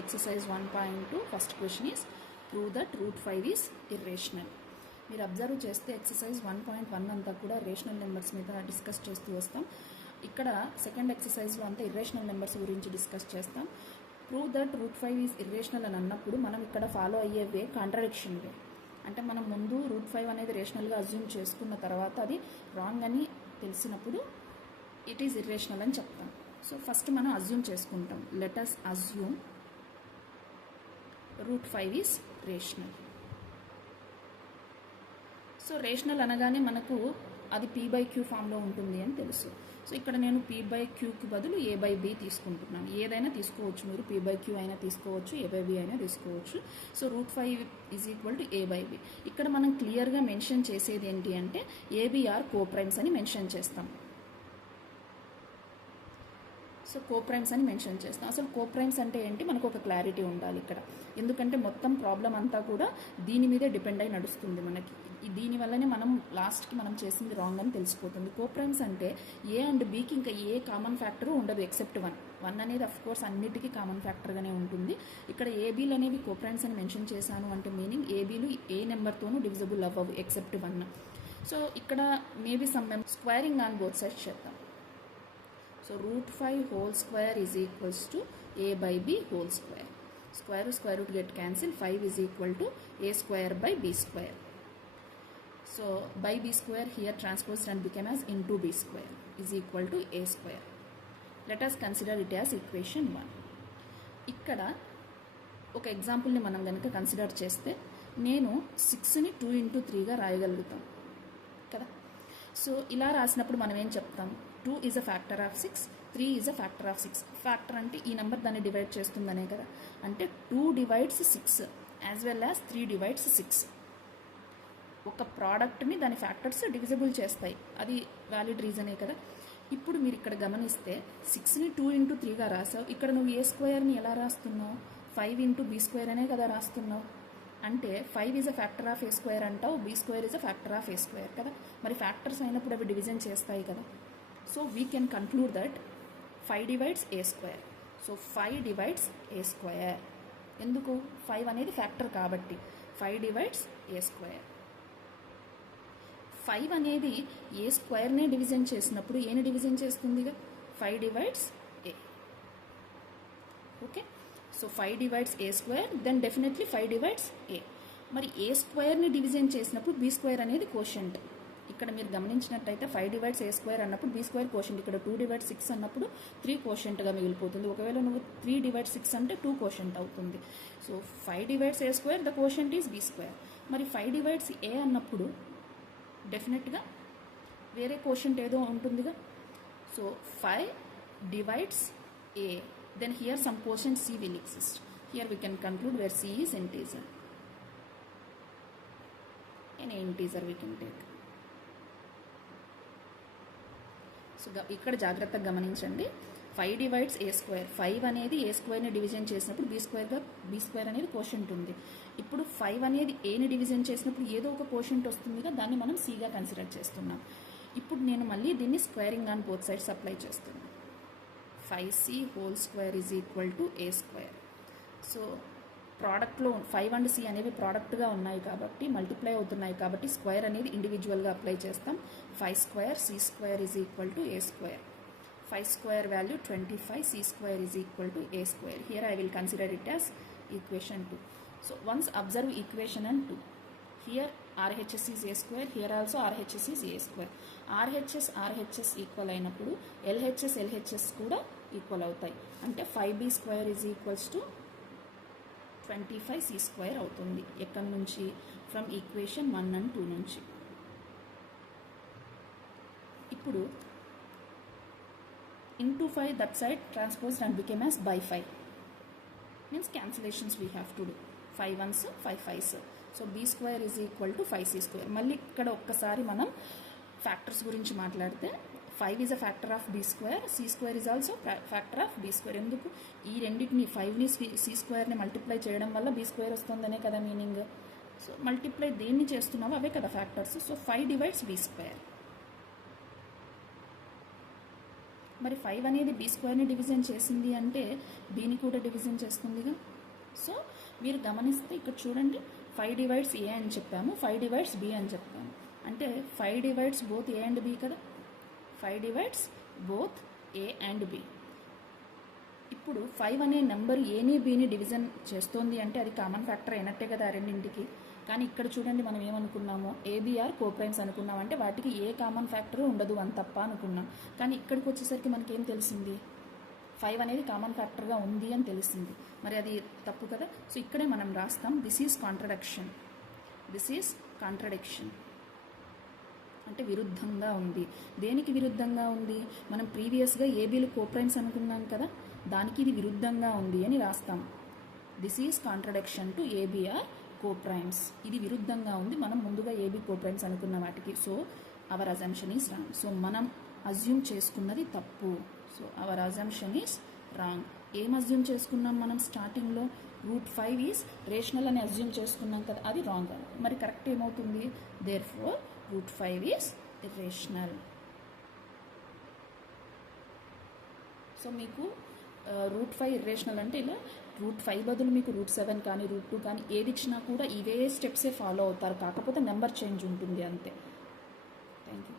Exercise 1.2 first question is prove that root 5 is irrational. మీరు observe చేస్తే exercise 1.1 అంతా కూడా రేషనల్ నెంబర్స్ మీద డిస్కస్ చేస్తూ వస్తాం. ఇక్కడ సెకండ్ ఎక్సర్సైజ్లో అంతా ఇర్రేషనల్ నెంబర్స్ గురించి డిస్కస్ చేస్తాం. Prove that root 5 is irrational అని అన్నప్పుడు మనం ఇక్కడ ఫాలో అయ్యే వే కాంట్రడిక్షన్ వే. అంటే మనం ముందు రూట్ 5 అనేది రేషనల్గా అజ్యూమ్ చేసుకున్న తర్వాత అది రాంగ్ అని తెలిసినప్పుడు ఇట్ ఈజ్ ఇర్రేషనల్ అని చెప్తాం. సో ఫస్ట్ మనం అజ్యూమ్ చేసుకుంటాం. Let us assume root 5 is rational. So rational అనగానే మనకు అది p/q ఫామ్లో ఉంటుంది అని తెలుసు. సో ఇక్కడ నేను p/qకి బదులు a/b తీసుకుంటున్నాను. ఏదైనా తీసుకోవచ్చు, మీరు p/q అయినా తీసుకోవచ్చు, a/b అయినా తీసుకోవచ్చు. So root 5 is equal to a/b. ఇక్కడ మనం క్లియర్గా మెన్షన్ చేసేది ఏంటి అంటే ఏబిఆర్ కోప్రైమ్స్ అని మెన్షన్ చేస్తాం. సో కోప్రైమ్స్ అని మెన్షన్ చేస్తాం. అసలు కోప్రైమ్స్ అంటే ఏంటి మనకు ఒక క్లారిటీ ఉండాలి ఇక్కడ. ఎందుకంటే మొత్తం ప్రాబ్లం అంతా కూడా దీని మీదే డిపెండ్ అయి నడుస్తుంది. మనకి దీనివల్లనే మనం లాస్ట్కి మనం చేసింది రాంగ్ అని తెలిసిపోతుంది. కోప్రైమ్స్ అంటే ఏ అండ్ బీకి ఇంకా ఏ కామన్ ఫ్యాక్టర్ ఉండదు ఎక్సెప్ట్ 1 అనేది అఫ్ కోర్స్ అన్నిటికీ కామన్ ఫ్యాక్టర్గానే ఉంటుంది. ఇక్కడ ఏబీలు అనేవి కోప్రైమ్స్ అని మెన్షన్ చేశాను అంటే మీనింగ్ ఏబీలు ఏ నెంబర్తోనూ డివిజిబుల్ అవ్వవు ఎక్సెప్ట్ 1. సో ఇక్కడ maybe some squaring on both sides చేద్దాం. So root 5 whole square is equals to a/b whole square. Square root get cancelled. 5 is equal to a square by b square. So by b square here transposed and became as into b square is equal to a square. Let us consider it as equation 1. ఇక్కడ ఒక ఎగ్జాంపుల్ని మనం కనుక consider చేస్తే నేను 6ని 2 into 3గా రాయగలుగుతాం కదా. So ఇలా రాసినప్పుడు మనం ఏం చెప్తాం, 2 is a factor of 6, 3 is a factor of 6. Factor అంటే ఈ నెంబర్ దాన్ని డివైడ్ చేస్తుందనే కదా. అంటే 2 divides 6 as well as 3 divides 6. ఒక ప్రోడక్ట్ని దాని ఫ్యాక్టర్స్ డివిజిబుల్ చేస్తాయి, అది వ్యాలిడ్ రీజనే కదా. ఇప్పుడు మీరు ఇక్కడ గమనిస్తే 6ని 2 into 3గా రాసావు. ఇక్కడ నువ్వు ఏ స్క్వేర్ని ఎలా రాస్తున్నావు, 5 into b స్క్వేర్ అనే కదా రాస్తున్నావు. అంటే 5 is a factor of A square అంటావు, b square is a factor of A square కదా. మరి ఫ్యాక్టర్స్ అయినప్పుడు అవి డివిజన్ చేస్తాయి కదా. So we can conclude that 5 divides a square. So 5 divides a square. ఎందుకు, 5 అనేది ఫ్యాక్టర్ కాబట్టి 5 డివైడ్స్ ఏ స్క్వేర్. 5 అనేది ఏ స్క్వేర్నే డివిజన్ చేసినప్పుడు ఏని division చేస్తుందిగా, 5 divides A. Okay, so 5 divides a square, then definitely 5 divides ఏ. మరి ఏ స్క్వేర్ని డివిజన్ చేసినప్పుడు బీ స్క్వేర్ అనేది quotient. ఇక్కడ మీరు గమనించినట్టయితే 5 డివైడ్స్ ఏ స్క్వేర్ అన్నప్పుడు బీ స్క్వేర్ కోషంట్. ఇక్కడ 2 డివైడ్స్ 6 అన్నప్పుడు 3 కోషంట్గా మిగిలిపోతుంది. ఒకవేళ నువ్వు 3 డివైడ్స్ 6 అంటే 2 కోషంట్ అవుతుంది. So 5 divides a square, the quotient is b square. మరి 5 డివైడ్స్ ఏ అన్నప్పుడు డెఫినెట్గా వేరే కోషంట్ ఏదో ఉంటుందిగా. So 5 divides A, then here some quotient c will exist. Here we can conclude where c is integer. Any integer we can take. So ఇక్కడ జాగ్రత్తగా గమనించండి, 5 divides a square. 5 అనేది ఏ స్క్వేర్ని డివిజన్ చేసినప్పుడు బీ స్క్వేర్ అనేది quotient ఉంది. ఇప్పుడు 5 అనేది ఏని డివిజన్ చేసినప్పుడు ఏదో ఒక కోషంట్ వస్తుందిగా, దాన్ని మనం సిగా కన్సిడర్ చేస్తున్నాం. ఇప్పుడు నేను మళ్ళీ దీన్ని squaring on both sides apply చేస్తున్నాను. 5c whole square is equal to a square. So ప్రోడక్ట్లో 5 and c అనేవి ప్రోడక్ట్గా ఉన్నాయి కాబట్టి మల్టిప్లై అవుతున్నాయి కాబట్టి స్క్వేర్ అనేది ఇండివిజువల్గా అప్లై చేస్తాం. 5 square c square is equal to a square. 5 square value 25, c square is equal to a square. Here I will consider it as equation 2. So once observe equation and 2. Here RHS is a square, here also RHS is a square. RHS equal అయినప్పుడు LHS కూడా equal అవుతాయి. అంటే 5b square is equals to 25c square అవుతుంది. ఎక్కడి నుంచి, from equation 1 and 2 నుంచి. ఇప్పుడు into 5 that side transposed and became as by 5 means cancellations we have to do. 5 1s 5 5s. So b square is equal to 5c square. మళ్ళీ ఇక్కడ ఒక్కసారి మనం factors గురించి మాట్లాడితే 5 is a factor of b square, c square is also factor of b square. ఎందుకు, ఈ రెండింటిని 5ని సి స్క్వేర్ని మల్టిప్లై చేయడం వల్ల బీ స్క్వేర్ వస్తుందనే కదా మీనింగ్. సో మల్టిప్లై దేన్ని చేస్తున్నామో అవే కదా factors. So 5 divides b square. మరి 5 అనేది బీ స్క్వేర్ని డివిజన్ చేసింది అంటే బీని కూడా డివిజన్ చేస్తుందిగా. సో మీరు గమనిస్తే ఇక్కడ చూడండి, 5 డివైడ్స్ ఏ అని చెప్పాము, 5 డివైడ్స్ బి అని చెప్పాము. అంటే 5 divides both a and b కదా, 5 divides both a and b. ఇప్పుడు 5 అనే నెంబర్ ఏని బీని డివిజన్ చేస్తోంది అంటే అది కామన్ ఫ్యాక్టర్ అయినట్టే కదా రెండింటికి. కానీ ఇక్కడ చూడండి మనం ఏమనుకున్నాము, ఏబిఆర్ కోప్రైమ్స్ అనుకున్నాం, అంటే వాటికి ఏ కామన్ ఫ్యాక్టర్ ఉండదు అని తప్ప అనుకున్నాం. కానీ ఇక్కడికి వచ్చేసరికి మనకేం తెలిసింది, 5 అనేది కామన్ ఫ్యాక్టర్గా ఉంది అని తెలిసింది. మరి అది తప్పు కదా. సో ఇక్కడే మనం రాస్తాం this is contradiction, this is contradiction అంటే విరుద్ధంగా ఉంది. దేనికి విరుద్ధంగా ఉంది, మనం ప్రీవియస్గా ఏబీలు కోప్రైమ్స్ అనుకున్నాం కదా, దానికి ఇది విరుద్ధంగా ఉంది అని రాస్తాం. This is contradiction to ABR coprimes, ఇది విరుద్ధంగా ఉంది మనం ముందుగా ఏబీ కోప్రైమ్స్ అనుకున్న వాటికి. So our assumption is wrong. So మనం అజ్యూమ్ చేసుకున్నది తప్పు. So our assumption is wrong. ఏం అజ్యూమ్ చేసుకున్నాం మనం స్టార్టింగ్లో, √5 ఈజ్ రేషనల్ అని అజ్యూమ్ చేసుకున్నాం కదా, అది రాంగ్. మరి కరెక్ట్ ఏమవుతుంది, దేర్ ఫోర్ √5 ఈజ్ ఇర్రేషనల్. సో మీకు √5 ఇర్రేషనల్ అంటే ఇలా √5 బదులు మీకు √7 కానీ √2 కానీ ఏది ఇచ్చినా కూడా ఇవే స్టెప్సే ఫాలో అవుతారు, కాకపోతే నెంబర్ చేంజ్ ఉంటుంది అంతే. Thank you.